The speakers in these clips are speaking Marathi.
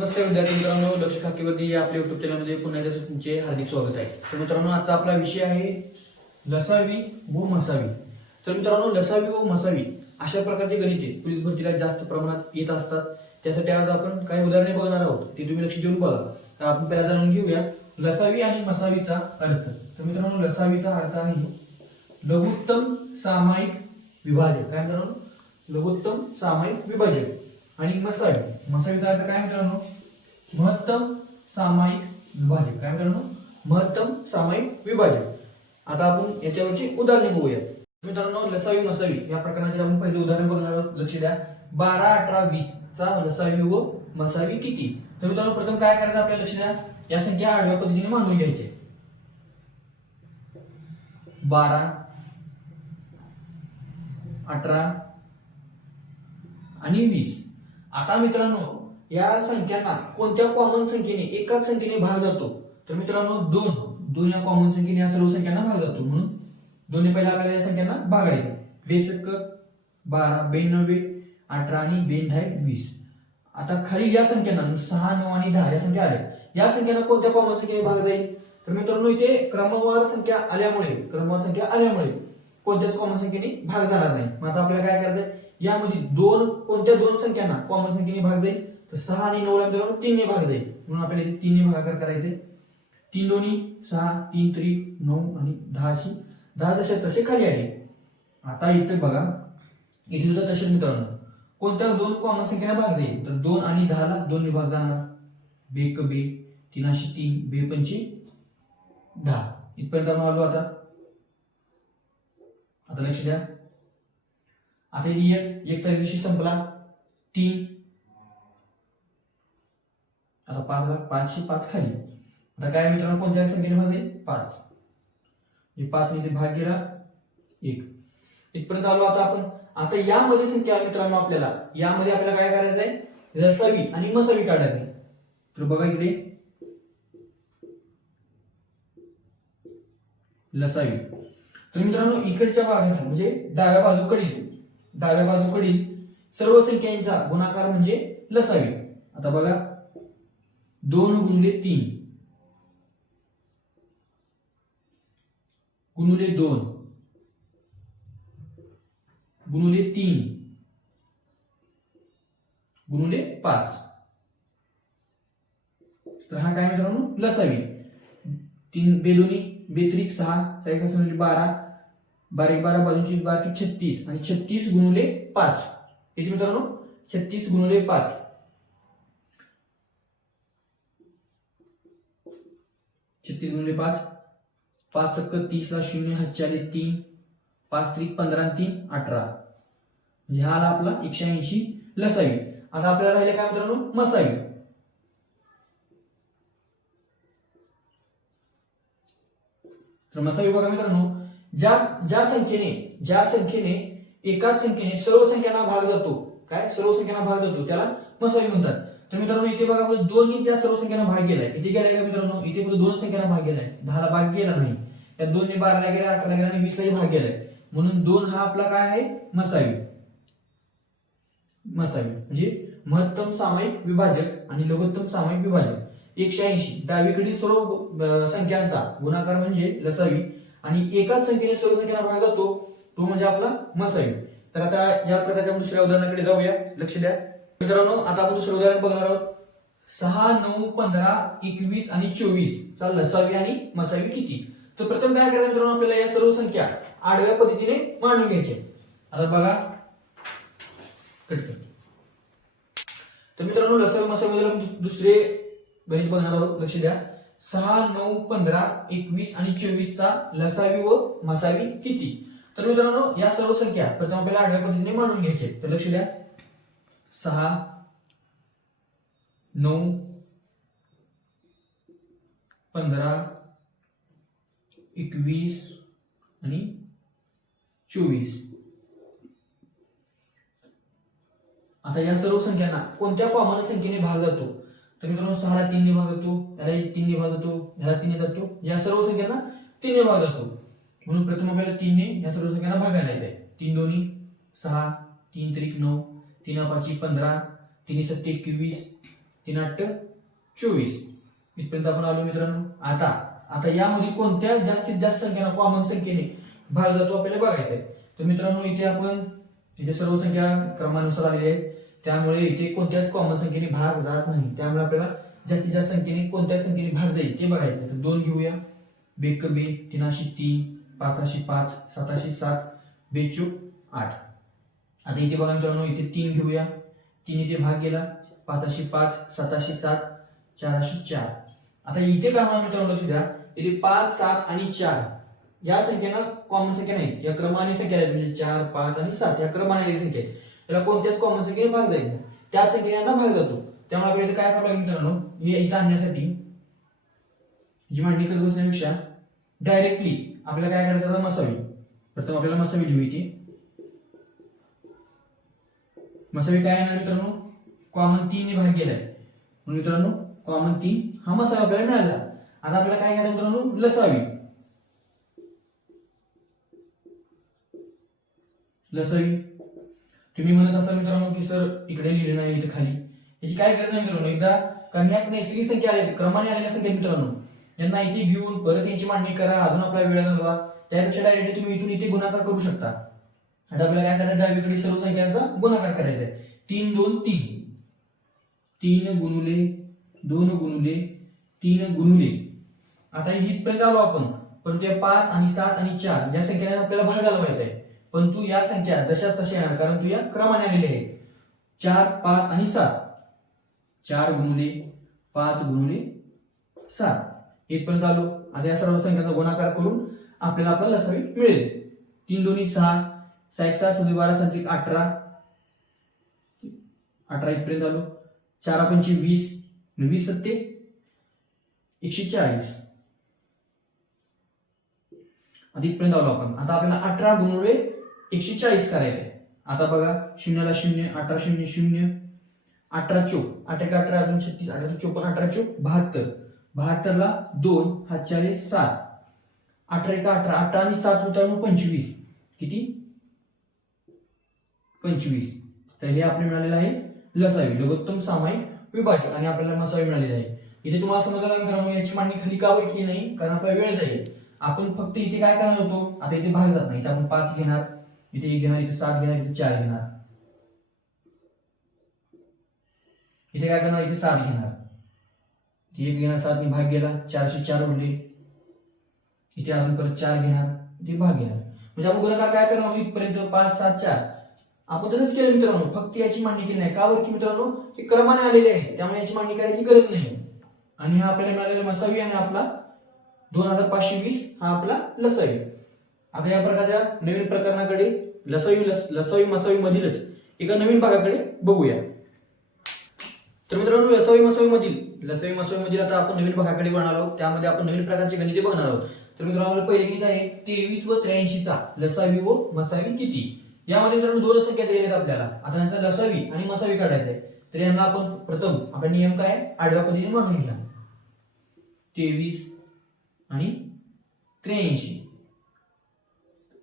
नमस्कार विद्यार्थी मित्रांनो लक्ष खाकीवरती या आपल्या युट्यूब चॅनलमध्ये पुन्हा एकदा तुमचे हार्दिक स्वागत आहे. तर मित्रांनो आजचा आपला विषय आहे लसावी व मसावी तर मित्रांनो लसावी व मसावी अशा प्रकारचे गणिते पोलीस भरतीला जास्त प्रमाणात येत असतात. त्यासाठी आज आपण काही उदाहरणे बघणार आहोत. ती तुम्ही लक्ष देऊन बघा. तर आपण पहिला जाणून घेऊया. लसावी आणि मसावीचा अर्थ. तर मित्रांनो लसावीचा अर्थ आहे लघुत्तम सामायिक विभाजक काय मित्रांनो? लघुत्तम सामायिक विभाजक आणि मसावी मसळीचा अर्थ काय मित्रांनो? महत्तम सामायिक विभाजक काय मित्रांनो? महत्तम सामायिक विभाजक आता आपण याच्यावरची उदाहरणे बघूया मित्रांनो लसावी मसावी या प्रकरणाचे आपण पहिले उदाहरण बघणार आहोत. लक्ष द्या. बारा अठरा वीस चा लसावी व मसावी किती? तर मित्रांनो प्रथम काय करायचं आपल्याला लक्ष द्या? या संख्या आडव्या पद्धतीने मांडून घ्यायचे. बारा अठरा आणि वीस. आता मित्रांनो या संख्यांना कोणत्या कॉमन संख्येने एकाच संख्येने भाग जातो? तर मित्रांनो दोन. दोन या कॉमन संख्येने या सर्व संख्यांना भाग जातो. म्हणून दोन्ही पहिला आपल्याला या संख्यांना भागायचे. बेसक बारा बेनव्वे अठरा आणि बेन वीस. आता खाली या संख्यांना म्हणजे सहा नऊ आणि दहा या संख्या आल्या. या संख्यांना कोणत्या कॉमन संख्येने भाग जाईल? तर मित्रांनो इथे क्रमवार संख्या आल्यामुळे क्रमवार संख्या आल्यामुळे कोणत्याच कॉमन संख्येने भाग जाणार नाही. मग आता आपल्याला काय करायचंय? यामध्ये दोन कोणत्या दोन संख्यांना कॉमन संख्येने भाग जाईल? तर सहा आणि नऊ मित्रांनो तीनने भाग जाईल. म्हणून आपल्याला तीनने भागाकार करायचे तीन दोन्ही सहा तीन तरी नऊ आणि दहा अशी. दहा जसे तसे खाली आले. आता इथे बघा. इथे सुद्धा तसेच मित्रांनो. कोणत्या दोन कॉमन संख्येने भाग जाईल? तर दोन आणि दहाला दोन विभाग जाणार. बे क बे तीन तीन बे पंची दहा. इथपर्यंत आपण आलो आता. आता लक्ष द्या. आता इथे एक एकचा विषय संपला तीन आता पाच पाचशे पाच खाली आता काय मित्रांनो कोणत्या संख्येने पाच हे पाच मध्ये भाग गेला एक इथपर्यंत आलो आता आपण आता यामध्ये संख्या मित्रांनो आपल्याला यामध्ये आपल्याला काय करायचं आहे लसावी आणि मसावी काढायचं आहे तर बघा इकडे लसावी तर मित्रांनो इकडच्या भागात म्हणजे डाव्या बाजूकडील डाव्या बाजूकडील सर्व संख्यांचा गुणाकार म्हणजे लसावी. आता बघा. दोन गुणले तीन. गुणुले दोन. गुणुले तीन. गुणुले पाच. तर हा काय मित्रांनो? लसावी. तीन बेदोनी बेत्रिक सहा सहा बारा बारीक बारा बाजूची बारा छत्तीस. आणि छत्तीस गुणुले पाच. किती मित्रांनो? छत्तीस गुणुले पाच. छत्तीस गुणले पाच. पाच चक्क तीसला शून्य हच्चाले तीन. पाच त्रिक पंधरा तीन अठरा. म्हणजे हा आला आपला एकशे ऐंशी लसावी आता आपल्याला राहिले काय मित्रांनो? मसावी तर मसावी बघा मित्रांनो. ज्या ज्या संख्येने ज्या संख्येने एकाच संख्येने सर्व संख्यांना भाग जातो काय? सर्व संख्यांना भाग जातो त्याला मसावी म्हणतात. तर मित्रांनो इथे बघा आपण दोन्ही ज्या सर्व संख्यांना भाग गेलाय. इथे गेलाय का मित्रांनो? इथे पण दोन संख्यांना भाग गेलाय. दहाला भाग गेला नाही. या दोनने बाराला गेला अठराला गेला आणि वीसलाही भाग गेलाय. म्हणून दोन हा आपला काय आहे? मसावी. मसावी. म्हणजे महत्तम सामायिक विभाजक आणि लघुत्तम सामायिक विभाजक. एकशे ऐंशी. डावीकडील सर्व संख्यांचा गुणाकार म्हणजे लसावी. आणि एकाच संख्येने सर्व संख्येला भाग जातो तो म्हणजे आपला मसावी तर आता या प्रकारच्या दुसऱ्या उदाहरणाकडे जाऊया. लक्ष द्या. मित्रांनो आता आपण दुसरं उदाहरण बघणार आहोत. सहा नऊ पंधरा एकवीस आणि चोवीस. चा लसावी आणि मसावी किती? तर प्रथम काय करायचं मित्रांनो आपल्याला या सर्व संख्या आडव्या पद्धतीने मांडून घ्यायचे आता बघा. तर मित्रांनो लसावी मसावी दु- दुसरे गणित बघणार आहोत. लक्ष द्या. सहा नऊ पंधरा एकवीस आणि चोवीसचा लसावी व मसावी किती? तर मित्रांनो या सर्व संख्या प्रथम आपल्याला आठव्या पद्धतीने मांडून घ्यायचे. तर लक्ष द्या. सहा नऊ पंधरा एकवीस आणि चोवीस. आता या सर्व संख्यांना कोणत्या कॉमन संख्येने भाग जातो? तर मित्रांनो सहाला तीनने भाग जातो याला तीनने भाग जातो ह्याला तीनने जातो या सर्व संख्यांना तीनने भाग जातो म्हणून प्रथम आपल्याला तीनने या सर्व संख्यांना भाग घालायचा आहे. तीन दोन्ही सहा तीन त्रिक नऊ तीन पाची पंधरा तीन सत्ते एकवीस तीन आठ चोवीस. इथपर्यंत आपण आलो मित्रांनो. आता आता यामध्ये कोणत्या जास्तीत जास्त संख्येला कॉमन संख्येने भाग जातो आपल्याला बघायचा आहे तर मित्रांनो इथे आपण इथे सर्व संख्या क्रमानुसार आलेली आहे. त्यामुळे इथे कोणत्याच कॉमन संख्येने भाग जात नाही. त्यामुळे आपल्याला जास्तीत जास्त संख्येने कोणत्या संख्येने भाग जाईल ते बघायचं. तर दोन घेऊया. बेक बे तीनाशे तीन पाचशे पाच साताशे सात बेचूक आठ. आता इथे बघा मित्रांनो इथे तीन घेऊया. तीन इथे भाग गेला. पाचशे पाच साताशे सात चारशे चार. आता इथे काय होणार मित्रांनो लक्ष द्या. इथे पाच सात आणि चार. या संख्येनं कॉमन संख्या नाही या क्रमाने संख्या आहेत म्हणजे चार पाच आणि सात. या क्रमाने संख्या आहेत. त्याला कोणत्याच कॉमन संख्येने भाग जाईल त्याच संख्येने यांना भाग जातो. त्यामुळे आपल्याला काय करावं लागेल मित्रांनो? हे इथं आणण्यासाठी जी मांडणी करत बसण्यापेक्षा डायरेक्टली आपल्याला काय करायचं होतं मसावी प्रथम आपल्याला मसावी लिहू इथे. मसावी काय येणार मित्रांनो? कॉमन तीन भाग गेलाय म्हणून मित्रांनो कॉमन तीन हा मसावी आपल्याला मिळाला. आता आपल्याला काय करायचं मित्रांनो? लसावी. लसावी. तुम्ही म्हणत असाल मित्रांनो की सर इकडे लिहिलं नाही इथे खाली. याची काय गरज नाही मित्रांनो. एकदा कारण या नैसर्गिक संख्या आलेल्या क्रमाने आलेल्या संख्या मित्रांनो. यांना इथे घेऊन परत यांची मांडणी करा अजून आपला वेळ घालवा. त्यापेक्षा डायरेक्ट तुम्ही इथून इथे गुणाकार करू शकता. आता आपल्याला काय करायचं? डावीकडे सर्व संख्यांचा गुणाकार करायचा आहे. तीन दोन तीन. तीन गुणुले दोन गुणुले तीन गुणुले. आता इथपर्यंत आलो आपण. पण ते पाच आणि सात आणि चार या संख्येने आपल्याला भाग घालवायचा आहे. पण तू या संख्या जशा तशा येणार कारण तू या क्रमाने आलेले आहे. चार पाच आणि सात. चार गुणुले पाच गुणुले सात. इथपर्यंत आलो. आता या सर्व संख्यांचा गुणाकार करून आपल्याला आपला लसावी मिळेल. तीन दोन्ही सहा. सहा एक सहा सहा बारा सात अठरा. अठरा इथपर्यंत आलो. चार पंचे वीस. वीस सत्ते. एकशे चाळीस. आता इथपर्यंत आलो आपण. आता आपल्याला अठरा गुणुळे एकशे चाळीस करायचे. आता बघा शून्याला शून्य अठरा शून्य शून्य अठरा चोक. अठरा एक अठरा दोन छत्तीस अठरा चोपन्न अठरा चोक बहात्तर. बहात्तरला दोन हा चार सात. अठरा एका अठरा अठरा आणि सात मित्रांनो पंचवीस. किती? पंचवीस. तर हे आपले मिळालेलं आहे लसावी लघुत्तम सामायिक विभाजक. आणि आपल्याला मसावी मिळालेली आहे. इथे तुम्हाला समजा मित्रांनो याची मांडणी खाली का केली नाही? कारण आपला वेळ जाईल. आपण फक्त इथे काय करणार होतो? आता इथे भाग जात नाही. इथे आपण पाच घेणार. इथे एक घेणार इथे सात घेणार इथे चार घेणार. इथे काय करणार? इथे सात घेणार. एक घेणार सात भाग गेला चारशे चार उरले इथे अजून परत चार घेणार इथे भाग घेणार. म्हणजे आपण गुणाकार काय करणार? म्हणजे इथपर्यंत पाच सात चार. आपण तसंच केलं मित्रांनो फक्त याची मांडणी केली नाही. का बरं की मित्रांनो? हे क्रमाने आलेले आहे. त्यामुळे याची मांडणी करायची गरज नाही. आणि हा आपल्याला मिळालेला मसावी आणि आपला दोन हजार पाचशे वीस हा आपला लसावी. आता या प्रकारच्या नवीन प्रकरणाकडे लसावी लस लसावी मसावी मधीलच एका नवीन भागाकडे बघूया. तर मित्रांनो लसावी मसावी मधील लसावी मसावी मधील आता आपण नवीन भागाकडे वळणार आहोत. त्यामध्ये आपण नवीन प्रकारची गणिते बघणार आहोत. तर मित्रांनो पहिले गणित आहे तेवीस व त्र्याऐंशीचा. लसावी व मसावी किती? यामध्ये मित्रांनो दोन संख्या दिलेल्या आहेत आपल्याला. आता यांचा लसावी आणि मसावी काढायचा आहे. तर यांना आपण प्रथम आपला नियम काय आडव्या पद्धतीने मांडून घ्या तेवीस आणि त्र्याऐंशी.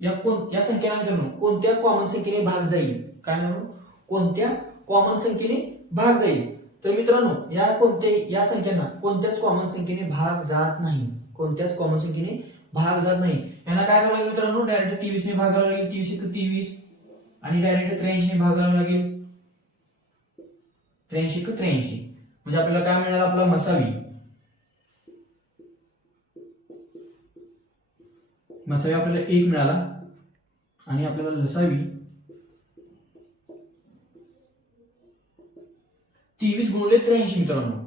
या कोण या संख्येनंतर कोणत्या कॉमन संख्येने भाग जाईल? काय म्हणून? कोणत्या कॉमन संख्येने भाग जाईल? तर मित्रांनो या कोणत्याही या संख्यांना कोणत्याच कॉमन संख्येने भाग जात नाही. कोणत्याच कॉमन संख्येने भाग जात नाही. यांना काय करावं लागेल मित्रांनो? डायरेक्ट तेवीसने भागावं लागेल. तेवीस एक तेवीस. आणि डायरेक्ट त्र्याऐंशी भाग करावं लागेल. त्र्याऐंशी एक त्र्याऐंशी. म्हणजे आपल्याला काय मिळणार आपला मसावी. मसावी आपल्याला एक मिळाला आणि आपल्याला लसावी. तेवीस गुणले त्र्याऐंशी मित्रांनो.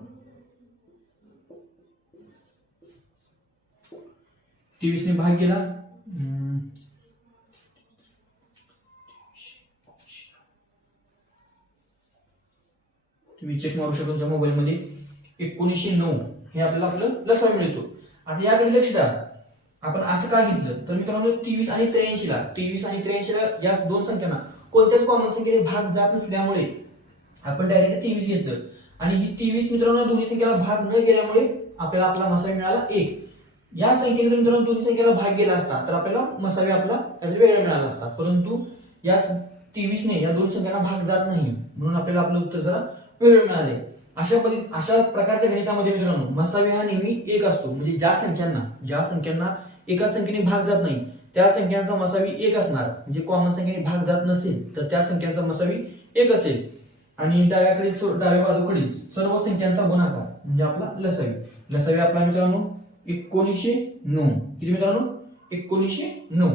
तेवीसने भाग गेला तुम्ही चेक मारू शकता तुमच्या मोबाईलमध्ये एकोणीसशे नऊ हे आपल्याला आपलं लसावी मिळतो. आता याकडे लक्ष द्या. आपण असं का घेतलं? तर मित्रांनो तेवीस आणि त्र्याऐंशीला तेवीस आणि त्र्याऐंशीला या दोन संख्यांना कोणत्याच कॉमन संख्येने भाग जात नसल्यामुळे आपण डायरेक्ट तेवीस घेतलं. आणि ही तेवीस मित्रांनो दोन्ही संख्येला भाग न गेल्यामुळे आपल्याला आपला मसाला मिळाला एक. या संख्येने मित्रांनो दोन्ही संख्येला भाग गेला असता तर आपल्याला मसावे आपला त्याचा वेगळा मिळाला असता. परंतु या तेवीसने या दोन संख्यांना भाग जात नाही. म्हणून आपल्याला आपलं उत्तर जरा वेगळं मिळाले अशा पद्धती अशा प्रकारच्या गणितामध्ये मित्रांनो मसावे हा नेहमी एक असतो. म्हणजे ज्या संख्यांना ज्या संख्यांना एका संख्येने भाग जात नाही. त्या संख्यांचा मसावी एक असणार. म्हणजे कॉमन संख्येने भाग जात नसेल तर त्या संख्यांचा मसावी एक असेल. आणि डाव्याकडे डाव्या बाजूकडील सर्व संख्यांचा गुणाकार म्हणजे आपला लसावी. लसावी आपला मित्रांनो एकोणीसशे नऊ. किती मित्रांनो? एकोणीसशे नऊ.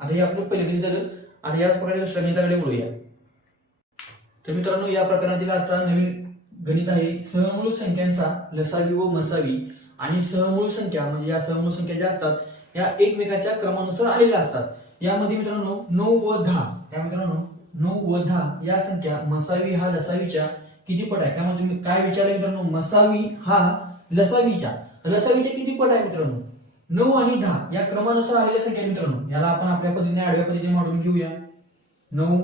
आता हे आपलं पहिले गणित झालं आता याच प्रकारे दुसऱ्या गणिताकडे बोलूया तर मित्रांनो या प्रकरणातील आता नवीन गणित आहे. सहमूळ संख्यांचा लसावी व मसावी. आणि सहमूळ संख्या म्हणजे या सहमूळ संख्या ज्या असतात या एकमेकाच्या क्रमानुसार आलेल्या असतात. यामध्ये मित्रांनो नऊ व दहा. काय मित्रांनो? नऊ व दहा. या संख्या मसावी हा लसावीच्या किती पट आहे? काय म्हणजे काय विचारलं मित्रांनो? मसावी हा लसावीच्या. लसावीच्या किती पट आहे मित्रांनो? नऊ आणि दहा. या क्रमानुसार आलेल्या संख्या मित्रांनो. याला आपण आपल्या पद्धतीने आडव्या पद्धतीने मांडून घेऊया. नऊ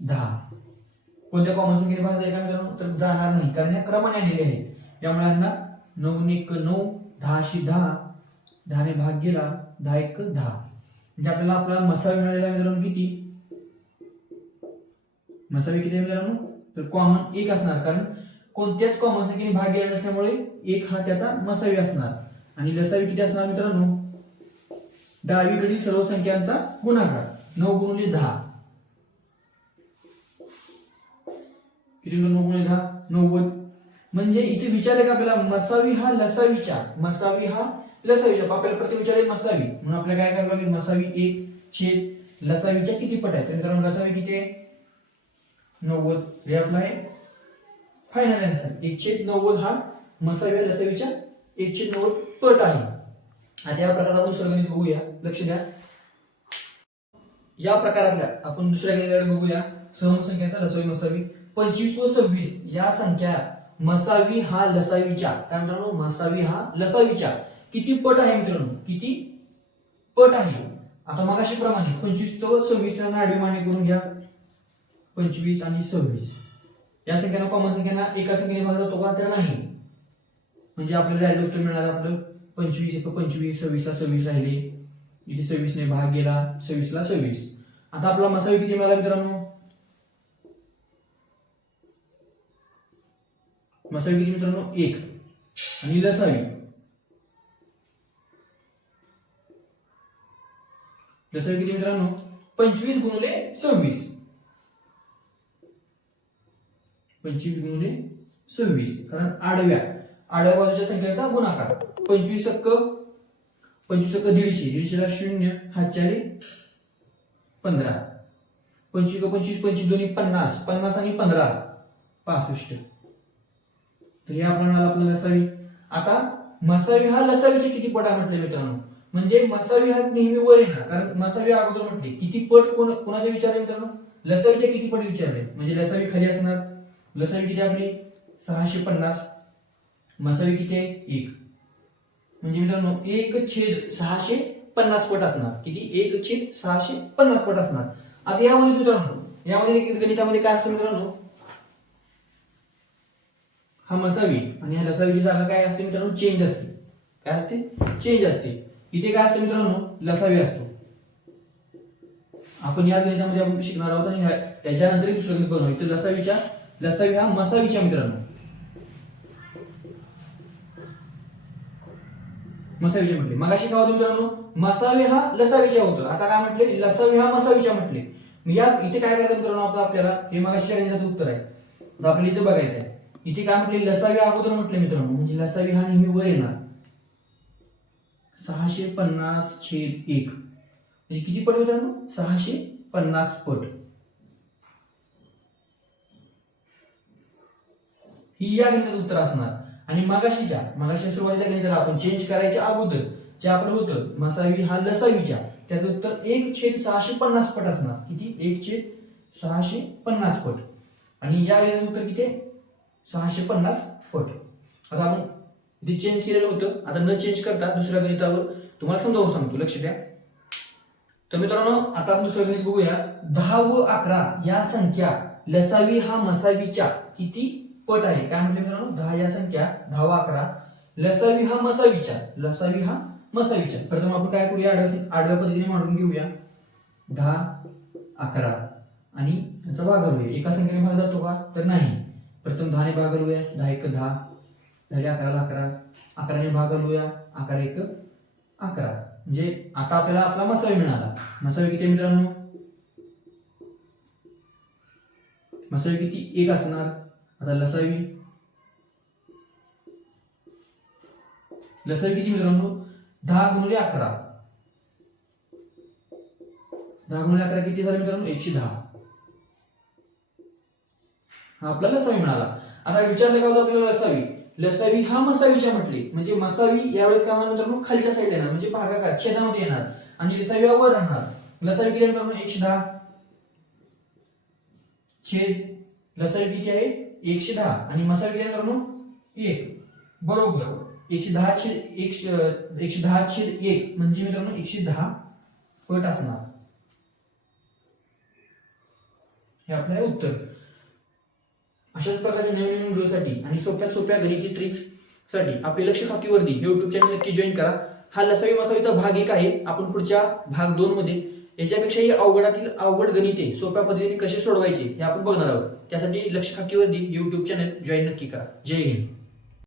दहा. कोणत्या कॉमन संख्येने भाग जाईल का मित्रांनो? तर जाणार नाही कारण या क्रमाने आलेले आहे त्यामुळे यांना नऊ एक नऊ दहाशी दहा दहाने भाग गेला दहा एक दहा. म्हणजे आपल्याला आपला मसावी मिळालेला मित्रांनो किती? मसावी किती मित्रांनो? तर कॉमन एक असणार कारण कोणत्याच कॉमन संख्येने भाग गेला नसल्यामुळे एक हा त्याचा मसावी असणार. आणि लसावी किती असणार मित्रांनो? डावीकडील सर्व संख्यांचा गुणाकार नऊ गुणले दहा. किती नऊ गुणले दहा? नव्वद. म्हणजे इथे विचारलं का आपल्याला मसावी हा लसावीच्या मसावी हा लसावीच्या आपल्याला प्रत्येक विचारले मसावी. म्हणून आपल्याला काय करावं लागेल? मसावी एक छेद. लसावीच्या किती पट आहेत? तर मित्रांनो लसावी किती आहे? नव्वद. हे आपला आहे फायनल आन्सर एक छेद नव्वद हा मसाव्या लसावीच्या एक छेद नव्वद पट आहे. आता या प्रकारात आपण दुसरं बघूया. लक्ष द्या. या प्रकारातल्या आपण दुसऱ्या गणिताकडे बघूया. सहम संख्याचा लसावी मसावी. पंचवीस व सव्वीस या संख्या मसावी हा लसावीच्या. काय म्हणतो मसावी हा लसावीच्या. किती पट आहे मित्रांनो? किती पट आहे? आता मगाशी प्रमाणे पंचवीस व सव्वीस आडवी माने करून घ्या. पंचवीस आणि सव्वीस. या संख्यांना कॉमन संख्यांना एका संख्येने भाग जातो का? तर नाही. म्हणजे आपल्याला डायरेक्ट उत्तर मिळालं आपलं. पंचवीस इथं पंचवीस सव्वीसला सव्वीस राहिले. इथे सव्वीसने भाग गेला सव्वीसला सव्वीस. आता आपला मसावी किती मिळाला मित्रांनो? मसावी किती मित्रांनो? एक. आणि लसावी. जसं किती मित्रांनो पंचवीस गुणिले सव्वीस. पंचवीस गुणिले सव्वीस कारण आडव्या. आडव्या बाजूच्या संख्येचा गुणाकार. पंचवीस सक्क पंचवीस सक्क दीडशे. दीडशेला शून्य हातचारी पंधरा. पंचवीस पंचवीस पंचवीस दोन्ही पन्नास. पन्नास आणि पंधरा. पासष्ट. तर हे आपल्याला आपलं लसावी. आता मसावी हा लसावीचे किती पट आहे म्हटले मित्रांनो? म्हणजे मसावी हा नेहमी वर येणार. कारण मसावी अगोदर म्हटले किती पट कोण कोणाचे विचारले मित्रांनो? लसावीचे किती पट विचारले म्हणजे लसावी खाली असणार. लसावी किती आपली? सहाशे पन्नास. मसावी किती आहे? एक. म्हणजे मित्रांनो एक छेद सहाशे पन्नास पट असणार. किती? एक छेद सहाशे पन्नास पट असणार. आता यामध्ये मित्रांनो यामध्ये गणितामध्ये काय असेल मित्रांनो? हा मसावी आणि ह्या लसावीची जागा काय असते मित्रांनो? चेंज असते. काय असते? चेंज असते. इथे काय असतो मित्रांनो? लसावी असतो. आपण या गणितामध्ये आपण शिकणार आहोत आणि त्याच्यानंतर दुसरं गणित बघणार इथे लसावीच्या लसावी हा मसावीच्या मित्रांनो. मसावीचे म्हटले. मगाशी काय होतं मित्रांनो? मसावी हा लसावीच्या होतो. आता काय म्हटले? लसावी हा मसावीच्या म्हटले. या इथे काय करायचं मित्रांनो आपलं आपल्याला? हे मगाशी गणिताचं उत्तर आहे. तर आपल्याला इथे बघायचं आहे इथे काय म्हटले? लसावी अगोदर म्हटले मित्रांनो. म्हणजे लसावी हा नेहमी वर येणार. सहाशे पन्नास छेद एक. म्हणजे किती पट मित्रांनो? सहाशे पन्नास पट. ही या गणिताचं उत्तर असणार. आणि मगाशीच्या मगाशी सुरुवातीच्या गणिताला आपण चेंज करायच्या अगोदर जे आपलं होतं मसावी हा लसावीच्या त्याचं उत्तर एक छेद सहाशे पन्नास पट असणार. किती? एक छेद सहाशे पन्नास पट. आणि या गणिताचं उत्तर किती सहाशे पन्नास पट. आता आपण इथे चेंज केलेलं होतं. आता न चेंज करता दुसऱ्या गणितावर तुम्हाला समजावून सांगतो. लक्ष द्या. तर मित्रांनो आता आपण दुसरं गणित बघूया. दहा व अकरा या संख्या लसावी हा मसावीच्या किती पट आहे? काय म्हटलं मित्रांनो? दहा या संख्या दहा व अकरा. लसावी हा मसावीच्या लसावी हा मसावीच्या. प्रथम आपण काय करूया? आडव्या आडव्या पद्धतीने मांडून घेऊया. दहा अकरा. आणि त्याचा भाग करूया एका संख्येने भाग जातो का? तर नाही. प्रथम दहाने भाग घालूया दहा एक दहा. झाले अकराला अकरा. अकराने भाग घालूया. अकरा एक अकरा. म्हणजे आता आपल्याला आपला मसावी मिळाला. मसावी किती मित्रांनो? मसावी किती? एक असणार. आता लसावी. लसावी किती मित्रांनो? दहा गुणले अकरा. दहा गुणले अकरा किती झाले मित्रांनो? एकशे दहा. हा आपल्याला लसावी मिळाला. आता विचारलं का होतं आपल्याला लसावी? लसावी हा मसावीच्या म्हटली. म्हणजे मसावी यावेळेस काय म्हणणार मित्रांनो खालच्या साईडला येणार. म्हणजे भागाकार छेदामध्ये येणार. आणि लसावी वर राहणार. लसावी किती आहे मित्रांनो एकशे दहा. छेद लसावी किती आहे? एकशे दहा. आणि मसावी किती आहे मित्रांनो एक. बरोबर. एकशे दहा छेद एकशे एकशे दहा छेद एक. म्हणजे मित्रांनो एकशे दहा पट असणार. हे आपलं आहे उत्तर. अशाच प्रकारच्या नवीन नवीन व्हिडिओसाठी आणि सोप्या सोप्या गणिती ट्रिक्ससाठी आपले लक्ष खाकीवरती हे युट्यूब चॅनल नक्की जॉईन करा. हा लसावी मसावीचा भाग एक आहे. आपण पुढच्या भाग दोन मध्ये याच्यापेक्षाही अवघडातील अवघड गणिते सोप्या पद्धतीने कसे सोडवायचे हे आपण बघणार आहोत. त्यासाठी लक्ष खाकीवरती युट्यूब चॅनल जॉईन नक्की करा. जय हिंद.